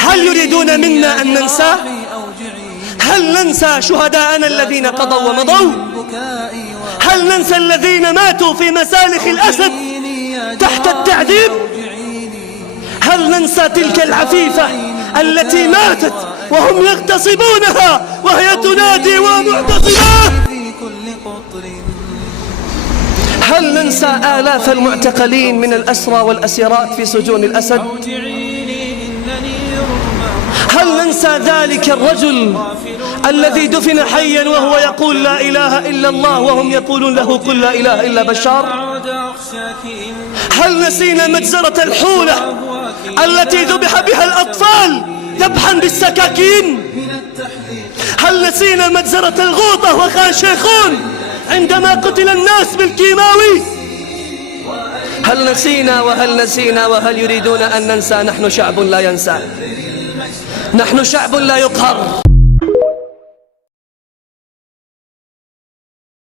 هل يريدون منا أن ننسى؟ هل ننسى شهداءنا الذين قضوا ومضوا؟ هل ننسى الذين ماتوا في مسالخ الأسد تحت التعذيب؟ هل ننسى تلك العفيفة التي ماتت وهم يغتصبونها وهي تنادي ومعتصمة؟ هل ننسى آلاف المعتقلين من الأسرى والأسيرات في سجون الأسد؟ هل ننسى ذلك الرجل الذي دفن حيا وهو يقول لا إله إلا الله وهم يقولون له قل لا إله إلا بشار؟ هل نسينا مجزرة الحولة التي ذبح بها الأطفال ذبحا بالسكاكين؟ هل نسينا مجزرة الغوطة وخان شيخون عندما قتل الناس بالكيماوي؟ هل نسينا وهل يريدون أن ننسى؟ نحن شعب لا ينسى، نحن شعب لا يقهر.